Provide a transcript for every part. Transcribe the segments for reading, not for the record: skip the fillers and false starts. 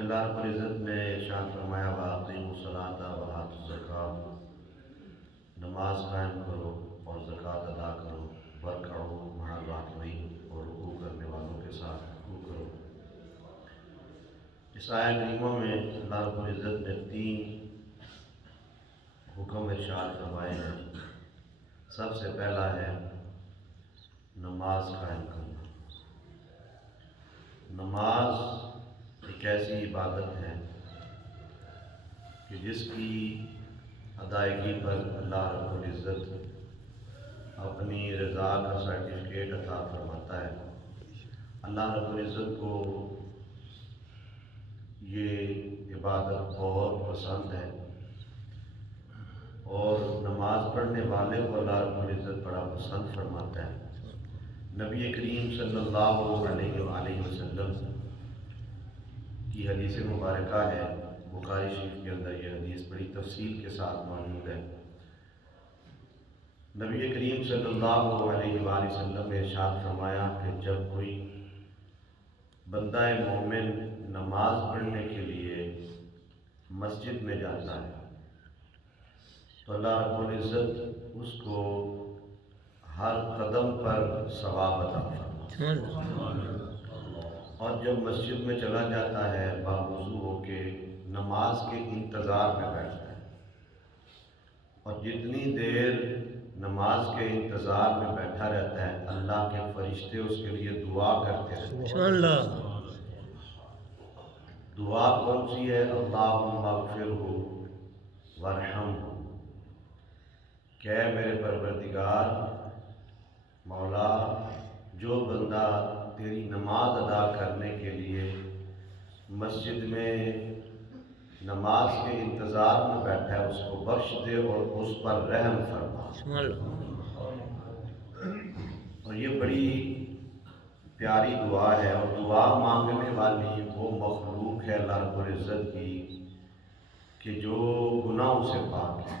اللہ رب العزت نے ارشاد فرمایا وَأَقِیمُوا الصَّلَاةَ وَآتُوا الزَّکَاةَ، نماز قائم کرو اور زکوٰۃ ادا کرو، وَارْکَعُوا مَعَ الرَّاکِعِینَ، اور رکوع کرنے والوں کے ساتھ رکوع کرو۔ اس آیت کریمہ میں اللہ رب العزت نے 3 حکم ارشاد فرمائے ہیں۔ سب سے پہلا ہے نماز قائم کرنا۔ نماز ایک ایسی عبادت ہے کہ جس کی ادائیگی پر اللہ رب العزت اپنی رضا کا سرٹیفکیٹ عطا فرماتا ہے۔ اللہ رب العزت کو یہ عبادت بہت پسند ہے، اور نماز پڑھنے والے کو اللہ رب العزت بڑا پسند فرماتا ہے۔ نبی کریم صلی اللہ علیہ وآلہ وسلم کی حدیث مبارکہ ہے، بخاری شریف کے اندر یہ حدیث بڑی تفصیل کے ساتھ موجود ہے۔ نبی کریم صلی اللہ علیہ وآلہ وسلم نے ارشاد فرمایا کہ جب کوئی بندہ مومن نماز پڑھنے کے لیے مسجد میں جاتا ہے تو اللہ رب العزت اس کو ہر قدم پر ثواب عطا فرماتا ہے، اور جب مسجد میں چلا جاتا ہے باوضو ہو کے نماز کے انتظار میں بیٹھتا ہے، اور جتنی دیر نماز کے انتظار میں بیٹھا رہتا ہے اللہ کے فرشتے اس کے لیے دعا کرتے رہتے ہیں۔ دعا کون سی ہے؟ اللہم اغفرہ وارحمہ، کہ میرے پروردگار مولا، جو بندہ تیری نماز ادا کرنے کے لیے مسجد میں نماز کے انتظار میں بیٹھا ہے اس کو بخش دے اور اس پر رحم فرما۔ اور یہ بڑی پیاری دعا ہے، اور دعا مانگنے والی وہ مخلوق ہے اللہ رب العزت کی کہ جو گناہوں سے پاک ہے،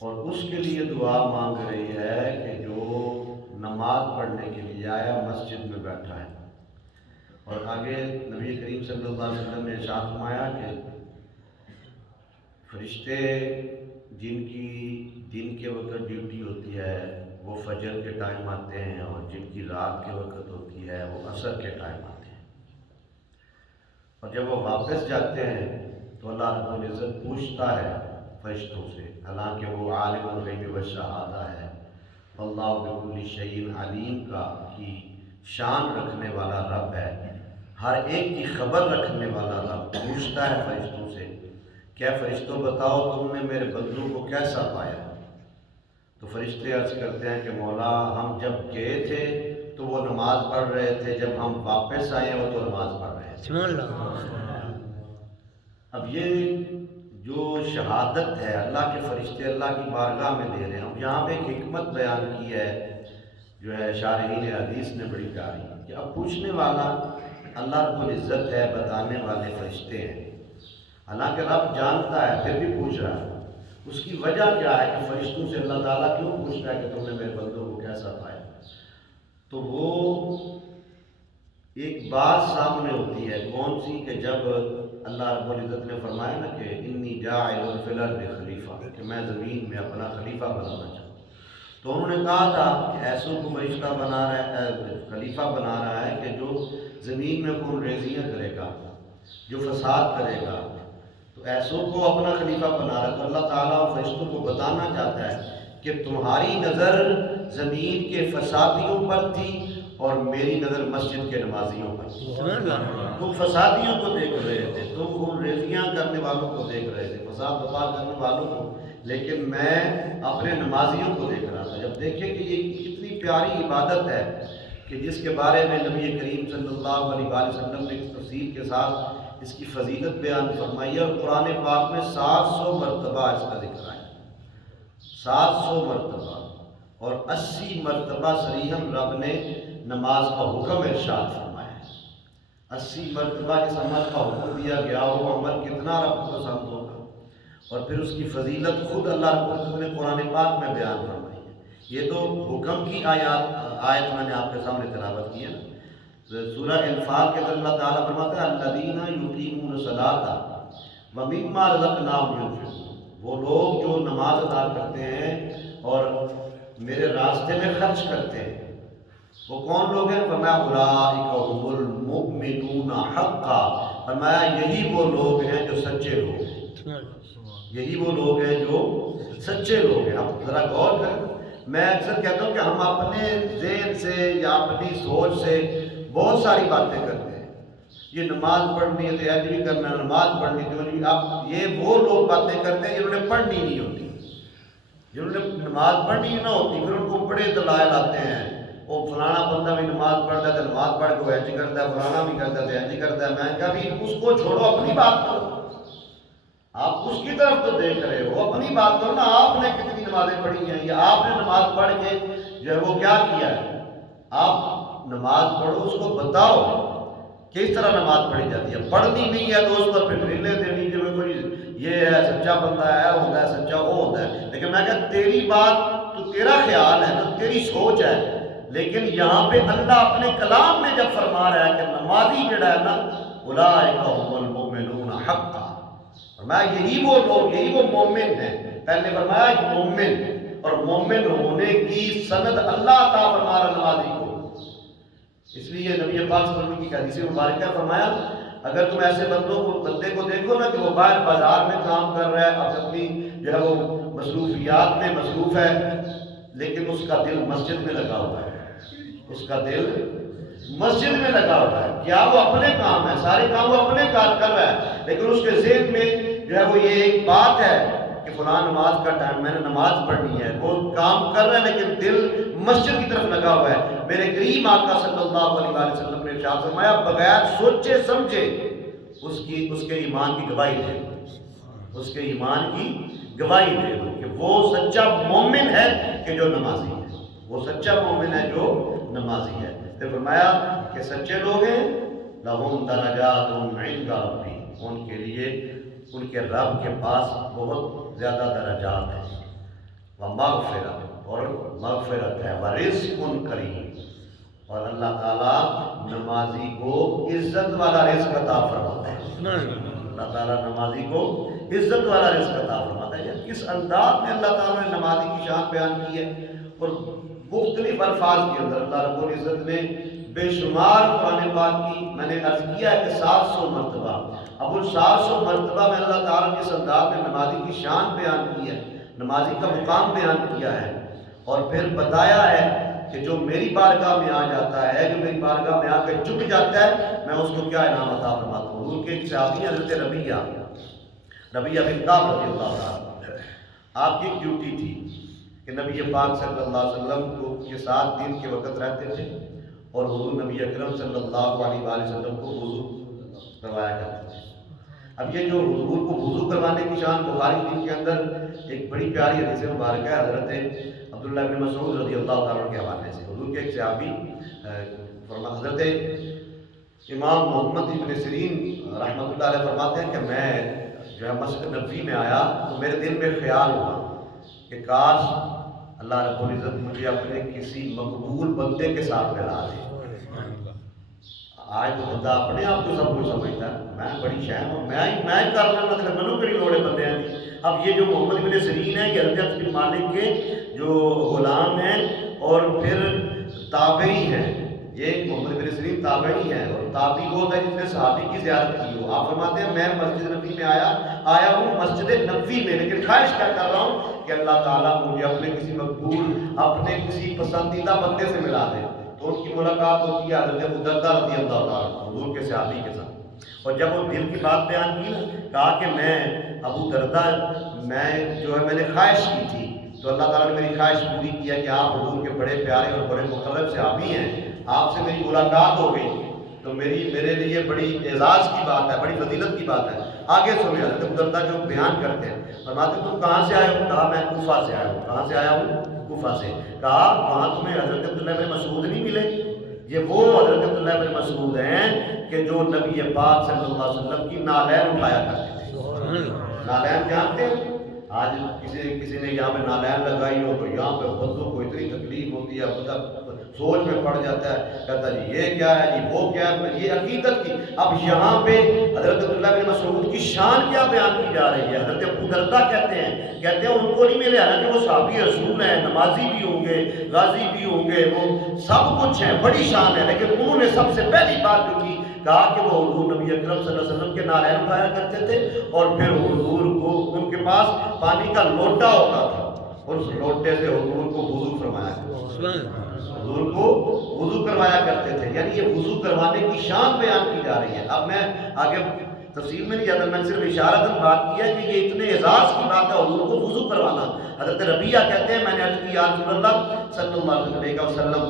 اور اس کے لیے دعا مانگ رہی ہے کہ جو نماز پڑھنے کے لیے آیا مسجد میں بیٹھا ہے۔ اور آگے نبی کریم صلی اللہ علیہ وسلم نے ارشاد فرمایا کہ فرشتے جن کی دن کے وقت ڈیوٹی ہوتی ہے وہ فجر کے ٹائم آتے ہیں، اور جن کی رات کے وقت ہوتی ہے وہ عصر کے ٹائم آتے ہیں، اور جب وہ واپس جاتے ہیں تو اللہ رب العزت پوچھتا ہے فرشتوں سے، حالانکہ وہ عالم الغیب والشہادہ ہے، اللہ بکل شیء علیم کا کی شان رکھنے والا رب ہے، ہر ایک کی خبر رکھنے والا رب پوچھتا ہے فرشتوں سے، کیا فرشتوں بتاؤ تم نے میرے بندوں کو کیسا پایا؟ تو فرشتے عرض کرتے ہیں کہ مولا ہم جب گئے تھے تو وہ نماز پڑھ رہے تھے، جب ہم واپس آئے ہیں وہ تو نماز پڑھ رہے تھے۔ اب یہ جو شہادت ہے اللہ کے فرشتے اللہ کی بارگاہ میں دے رہے ہیں، یہاں پہ ایک حکمت بیان کی ہے جو ہے شارحین حدیث نے بڑی پیاری، کہ اب پوچھنے والا اللہ رب العزت ہے، بتانے والے فرشتے ہیں، حالانکہ رب جانتا ہے پھر بھی پوچھ رہا ہے۔ اس کی وجہ کیا ہے کہ فرشتوں سے اللہ تعالیٰ کیوں پوچھ رہا ہے کہ تم نے میرے بندوں کو کیسا پایا؟ تو وہ ایک بات سامنے ہوتی ہے، کون سی؟ کہ جب اللہ رب العزت نے فرمایا نا کہ انی جاعل فی الارض خلیفہ، کہ میں زمین میں اپنا خلیفہ بنانا چاہتا ہوں، تو انہوں نے کہا تھا کہ ایسوں کو فرشتہ بنا رہا ہے، خلیفہ بنا رہا ہے کہ جو زمین میں خون ریزیاں کرے گا، جو فساد کرے گا، تو ایسوں کو اپنا خلیفہ بنا رہا ہے۔ تو اللہ تعالیٰ فرشتوں کو بتانا چاہتا ہے کہ تمہاری نظر زمین کے فسادیوں پر تھی اور میری نظر مسجد کے نمازیوں پر تھی۔ تم فسادیوں کو دیکھ رہے تھے، تم خون ریزیاں کرنے والوں کو دیکھ رہے تھے، فساد برپا کرنے والوں کو، لیکن میں اپنے نمازیوں کو دیکھ رہا تھا۔ جب دیکھیں کہ یہ کتنی پیاری عبادت ہے کہ جس کے بارے میں نبی کریم صلی اللہ علیہ وسلم نے تفصیل کے ساتھ اس کی فضیلت بیان فرمائی ہے، اور قرآن پاک میں 700 مرتبہ اس کا ذکر ہے، 700 مرتبہ، اور 80 مرتبہ صریحاً رب نے نماز کا حکم ارشاد فرمایا ہے۔ 80 مرتبہ اس عمل کا حکم دیا گیا، وہ عمل کتنا رب کو پسند ہوگا، اور پھر اس کی فضیلت خود اللہ رب العزت نے قرآن پاک میں بیان فرمائی ہے۔ یہ تو حکم کی آیت میں نے آپ کے سامنے تلاوت کی ہے نا، سورہ انفال کے اندر اللہ تعالیٰ فرماتا ہے الذین یقیمون الصلاۃ ومما رزقناہم ينفقون، وہ لوگ جو نماز ادا کرتے ہیں اور میرے راستے میں خرچ کرتے ہیں، وہ کون لوگ ہیں؟ فرمایا اولئک هم المؤمنون حقا، فرمایا یہی وہ لوگ ہیں جو سچے لوگ ہیں، یہی وہ لوگ ہیں جو سچے لوگ ہیں۔ اب ذرا غور کریں، میں اکثر کہتا ہوں کہ ہم اپنے ذہن سے یا اپنی سوچ سے بہت ساری باتیں کرتے ہیں، یہ نماز پڑھنی ہے تو ایج بھی کرنا ہے، نماز پڑھنی تو اب یہ وہ لوگ باتیں کرتے ہیں جنہوں نے پڑھنی نہیں ہوتی، جنہوں نے نماز پڑھنی نہ ہوتی، پھر ان کو بڑے دلائل آتے ہیں، وہ فلانا بندہ بھی نماز پڑھتا ہے تو نماز پڑھ کے وہ ایج کرتا ہے، فلانا بھی کرتا ہے تو ایج کرتا ہے۔ میں کہا بھی اس کو چھوڑو، اپنی بات کرو، آپ اس کی طرف تو دیکھ رہے ہو، اپنی بات کرو نا، آپ نے کتنی نمازیں پڑھی ہیں یا آپ نے نماز پڑھ کے جو ہے وہ کیا کیا ہے؟ آپ نماز پڑھو، اس کو بتاؤ کس طرح نماز پڑھی جاتی ہے۔ پڑھنی نہیں ہے تو اس پر پھر ڈرلیں دینی جو کوئی یہ ہے سچا بندہ ہے، ہوتا ہے سچا وہ ہوتا ہے۔ لیکن میں کہا تیری بات تو تیرا خیال ہے نا، تیری سوچ ہے، لیکن یہاں پہ اللہ اپنے کلام میں جب فرما رہا ہے کہ نمازی جڑا ہے نا اولئک هم المؤمنون حقا، فرمایا یہی وہ لوگ، یہی وہ مومن ہیں۔ پہلے فرمایا مومن، اور مومن ہونے کی سند اللہ عطا فرما رہا نمازی کو۔ اس لیے نبی پاک صلی اللہ علیہ وسلم کی حدیث مبارکہ فرمایا اگر تم ایسے بندے کو دیکھو نا کہ وہ باہر بازار میں کام کر رہا ہے، اب اپنی جو ہے وہ مصروفیات میں مصروف ہے، لیکن اس کا دل مسجد میں لگا ہوا ہے، اس کا دل مسجد میں لگا ہوا ہے، کیا وہ اپنے کام ہے، سارے کام وہ اپنے کار کر رہا ہے، لیکن اس کے ذہن میں جو ہے وہ یہ ایک بات ہے کہ فلاں نماز کا ٹائم، میں نے نماز پڑھنی ہے، وہ کام کر رہا ہے لیکن دل مسجد کی طرف لگا ہوا ہے۔ میرے کریم آقا صلی اللہ علیہ وسلم نے ارشاد فرمایا بغیر سوچے سمجھے اس کے ایمان کی گواہی دے دو، اس کے ایمان کی گواہی دے دو کہ وہ سچا مومن ہے کہ جو نمازی ہے، وہ سچا مومن ہے جو نمازی ہے۔ پھر فرمایا کہ سچے لوگ ہیں لہم درجات عند ربہم، ان کے لیے ان کے رب کے پاس بہت زیادہ درجات ہیں، ومغفرت، اور مغفرت ہے، ورزق کریم، اور اللہ تعالیٰ نمازی کو عزت والا رزق عطا فرماتا ہے۔ اللہ تعالیٰ نمازی کو عزت والا رزق عطا فرماتا ہے۔ کس انداز میں اللہ تعالیٰ نے نمازی کی شان بیان کی ہے، اور مختلف الفاظ کے اندر اللہ رب العزت نے بے شمار قرآن پاک کی، میں نے عرض کیا ہے کہ 700 مرتبہ، اب ان 700 مرتبہ میں اللہ تعالیٰ نے اس انداز میں نمازی کی شان بیان کی ہے، نمازی کا مقام بیان کیا ہے، اور پھر بتایا ہے کہ جو میری بارگاہ میں آ جاتا ہے، جو میری بارگاہ میں آ کے جھک جاتا ہے، میں اس کو کیا انعام عطا فرماتا ہوں۔ حضور کے ایک صحابی حضرت ربیعہ بن کعب رضی اللہ عنہ، آپ کی ایک ڈیوٹی تھی کہ نبی پاک صلی اللہ علیہ وسلم کو کے ساتھ دن کے وقت رہتے تھے، اور حضور نبی اکرم صلی اللہ علیہ وسلم کو وضو کروایا کرتے تھے۔ اب یہ جو حضور کو وضو کروانے کی شان بخاری شریف کے اندر ایک بڑی پیاری حدیث مبارکہ ہے حضرت عبداللہ بن مسعود رضی اللہ تعالیٰ کے حوالے سے۔ حضور کے ایک صحابی حضرت امام محمد ابن سیرین رحمۃ اللہ علیہ فرماتے ہیں کہ میں جو ہے مسجد نبوی میں آیا تو میرے دل میں خیال ہوا کہ کاش اللہ رب العزت مجھے اپنے کسی مقبول بندے کے ساتھ ملا دے۔ آج تو بندہ اپنے آپ کو سب کچھ سمجھتا ہے، میں بڑی شہ ہوں، میں ہی کر لینا تھا، منو کڑی لوڑے بندے ہیں۔ اب یہ جو محمد بن سیرین ہے یہ حضرت بن مالک کے جو غلام ہیں اور پھر تابعی ہیں، یہ محمد بن سیرین تابعی ہیں، اور تابعی وہ ہوتا ہے جس نے صحابی کی زیارت کی ہو۔ آپ فرماتے ہیں میں مسجد نبوی میں آیا ہوں مسجد نبوی میں، لیکن خواہش کیا کر رہا ہوں کہ اللہ تعالیٰ مجھے اپنے کسی مقبول، اپنے کسی پسندیدہ بندے سے ملا دے۔ تو ان کی ملاقات ہوتی ہے حضرت ابو درداء رضی اللہ تعالیٰ حضور کے صحابی کے ساتھ، اور جب وہ دل کی بات بیان کی نا، کہا کہ میں ابو درداء میں نے خواہش کی تھی تو اللہ تعالیٰ نے میری خواہش پوری کیا کہ آپ حضور کے بڑے پیارے اور بڑے مقرب صحابی ہیں، آپ سے میری ملاقات ہو گئی تو میرے لیے بڑی اعزاز کی بات ہے، بڑی فضیلت کی بات ہے۔ آگے سنیں حضرت ابو درداء جو بیان کرتے ہیں، فرماتے تم کہاں سے آئے ہو؟ کہا میں کوفہ سے آیا ہوں۔ کہاں سے آیا ہوں؟ کوفہ سے۔ کہا وہاں تمہیں حضرت عبداللہ بن مسعود نہیں ملے؟ یہ وہ حضرت عبداللہ بن مسعود ہیں کہ جو نبی پاک صلی اللہ علیہ وسلم کی نالین اٹھایا کرتے تھے۔ نالین جانتے ہیں آج کسی نے یہاں پہ نالین لگائی ہو تو یہاں پہ بندوں کو اتنی تکلیف ہوتی ہے، بندہ سوچ میں پڑ جاتا ہے، کہتا ہے جی یہ کیا ہے جی وہ کیا ہے، یہ عقیدت کی۔ اب یہاں پہ حضرت عبداللہ بن مسعود کی شان کیا بیان کی جا رہی ہے؟ حضرت ابو دردہ کہتے ہیں ان کو نہیں ملے، حالانکہ وہ صحابی رسول ہیں، نمازی بھی ہوں گے، غازی بھی ہوں گے، وہ سب کچھ ہیں، بڑی شان ہے، لیکن انہوں نے سب سے پہلی بات جو کی، کہا کہ وہ حضور نبی اکرم صلی اللہ علیہ وسلم کے نالین اٹھایا کرتے تھے، اور پھر حضور کو ان کے پاس پانی کا لوٹا ہوتا تھا، اور اس لوٹے سے حضور کو وضو فرمایا کرتے تھے، حضور کو وضو کروایا کرتے تھے۔ یعنی یہ وضو کروانے کی شان بیان کی جا رہی ہے۔ اب میں آگے تفصیل میں نہیں جاتا، میں نے صرف اشارتاً بات کی ہے کہ یہ اتنے اعزاز کی بات ہے حضور کو وضو کروانا۔ حضرت ربیعہ کہتے ہیں میں نے عرض کی یا رسول اللہ صلی اللہ علیہ وسلم،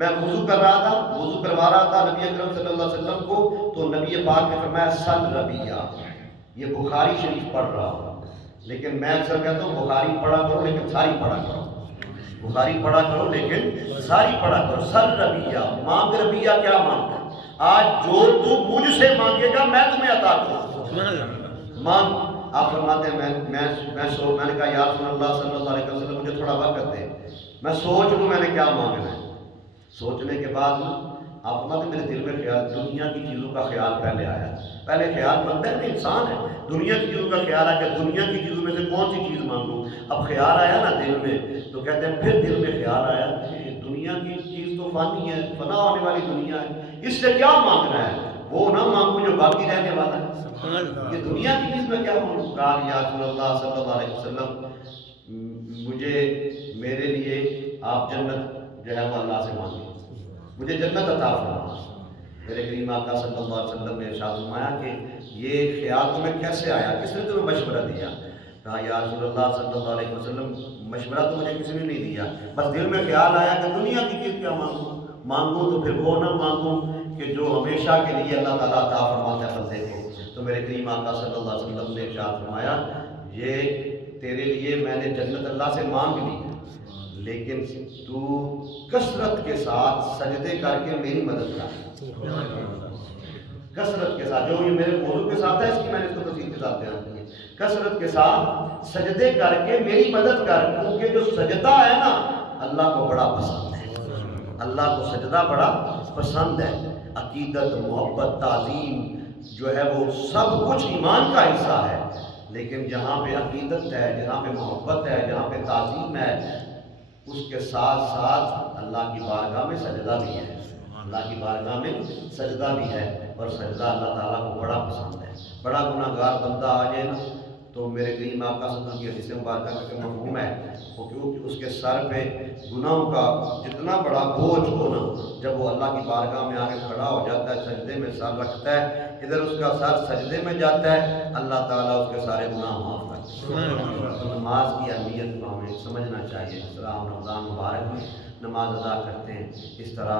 میں وضو کر رہا تھا، وضو کروا رہا تھا نبی اکرم صلی اللہ علیہ وسلم کو، تو نبی پاک نے فرمایا سل ربیعہ، یہ بخاری شریف پڑھ رہا ہوں، لیکن میں اکثر کہتا ہوں بخاری پڑھا کرو لیکن ساری پڑھا کرو، بخاری پڑھا کرو لیکن ساری پڑھا کرو۔ سل ربیعہ، مانگ ربیعہ کیا مانگتا ہے؟ آج جو تو مجھ سے مانگے گا میں تمہیں عطا کروں، مانگ۔ آپ فرماتے ہیں میں نے کہا یا رسول اللہ صلی اللہ علیہ وسلم مجھے تھوڑا وقت دے، میں سوچ لوں میں نے کیا مانگنا ہے۔ سوچنے کے بعد آپ فرماتے میرے دل میں خیال، دنیا کی چیزوں کا خیال پہلے آیا، پہلے خیال بنتا ہے نا، انسان ہے، دنیا کی چیزوں کا خیال آیا کہ دنیا کی چیزوں میں سے کون سی چیز مانگوں۔ اب خیال آیا نا دل میں، تو کہتے ہیں پھر دل میں خیال آیا کہ دنیا کی چیز تو فانی ہے، فنا ہونے والی دنیا ہے، اس سے کیا مانگنا ہے؟ وہ نہ مانگو جو باقی رہنے والا ہے، یہ دنیا کی چیز میں کیا مانگوں؟ کہا یا رسول اللہ صلی اللہ علیہ وسلم مجھے میرے لیے آپ جنت جو ہے وہ اللہ سے مانگے، مجھے جنت عطا فرما۔ میرے کریم آقا صلی اللہ علیہ وسلم نے ارشاد فرمایا کہ یہ خیال تمہیں کیسے آیا، کس نے تمہیں مشورہ دیا؟ کہا یا رسول اللہ صلی اللہ علیہ وسلم مشورہ تو مجھے کسی نے نہیں دیا، بس دل میں خیال آیا کہ دنیا کی چیز کیا مانگوں تو پھر وہ نہ مانگوں کہ جو ہمیشہ کے لیے اللہ تعالیٰ عطا فرماتا ہے بندے کو۔ تو میرے کریم آقا صلی اللہ علیہ وسلم نے ارشاد فرمایا یہ تیرے لیے میں نے جنت اللہ سے مانگ لی، لیکن تو کثرت کے ساتھ سجدے کر کے میری مدد کر، کثرت کے ساتھ، جو یہ میرے موضوع کے ساتھ ہے اس کی میں نے اس کو تفصیل کے ساتھ بیان کی ہے، کثرت کے ساتھ سجدے کر کے میری مدد کر، کیونکہ جو سجدہ ہے نا اللہ کو بڑا پسند ہے، اللہ کو سجدہ بڑا پسند ہے۔ عقیدت، محبت، تعظیم جو ہے وہ سب کچھ ایمان کا حصہ ہے، لیکن جہاں پہ عقیدت ہے، جہاں پہ محبت ہے، جہاں پہ تعظیم ہے، اس کے ساتھ ساتھ اللہ کی بارگاہ میں سجدہ بھی ہے، اللہ کی بارگاہ میں سجدہ بھی ہے، اور سجدہ اللہ تعالیٰ کو بڑا پسند ہے۔ بڑا گناہ گار بندہ آ جائے نا تو میرے کریم آقا صلی اللہ علیہ وسلم کی حدیث مبارکہ کا مفہوم ہے وہ کیونکہ اس کے سر پہ گناہوں کا جتنا بڑا بوجھ ہو نا، جب وہ اللہ کی بارگاہ میں آگے کھڑا ہو جاتا ہے، سجدے میں سر رکھتا ہے، ادھر اس کا سر سجدے میں جاتا ہے، اللہ تعالیٰ اس کے سارے گناہ معاف کرتا ہے۔ نماز کی اہمیت کو ہمیں سمجھنا چاہیے۔ اس طرح ہم رمضان مبارک میں نماز ادا کرتے ہیں، اس طرح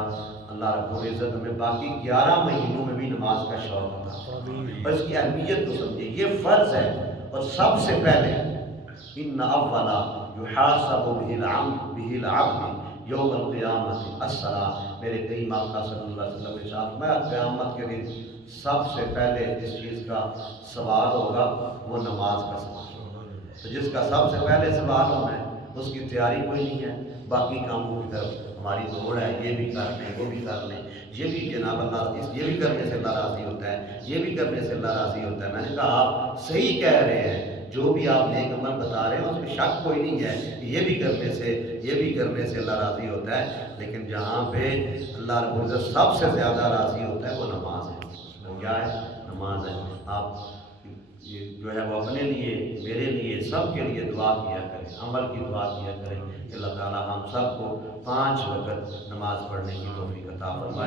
اللہ رب العزت ہمیں باقی 11 مہینوں میں بھی نماز کا شوق عطا، اور اس کی اہمیت کو سمجھے، یہ فرض ہے، اور سب سے پہلے ان اولا یحاسب بہ العبد یوم القیامت الصلاۃ، میرے کریم آقا صلی اللہ علیہ وسلم نے ارشاد فرمایا قیامت کے دن سب سے پہلے جس چیز کا سوال ہوگا وہ نماز کا سوال ہوگا، تو جس کا سب سے پہلے سوال ہونا ہے اس کی تیاری کوئی نہیں ہے، باقی کاموں کی طرف ہماری دوڑ ہے، یہ بھی کر لیں، وہ بھی کر لیں، یہ بھی جناب اللہ، یہ بھی کرنے سے اللہ راضی ہوتا ہے، یہ بھی کرنے سے اللہ راضی ہوتا ہے۔ میں نے کہا آپ صحیح کہہ رہے ہیں، جو بھی آپ نیک عمل بتا رہے ہیں اس میں شک کوئی نہیں ہے، یہ بھی کرنے سے اللہ راضی ہوتا ہے، لیکن جہاں پہ اللہ رب العزت سب سے زیادہ راضی ہوتا ہے وہ نماز ہے۔ وہ کیا ہے؟ نماز ہے۔ آپ جو ہے وہ اپنے لیے، میرے لیے، سب کے لیے دعا کیا کریں، عمل کی دعا کیا کریں کہ اللہ تعالیٰ ہم سب کو 5 وقت نماز پڑھنے کی توفیق عطا فرمائے۔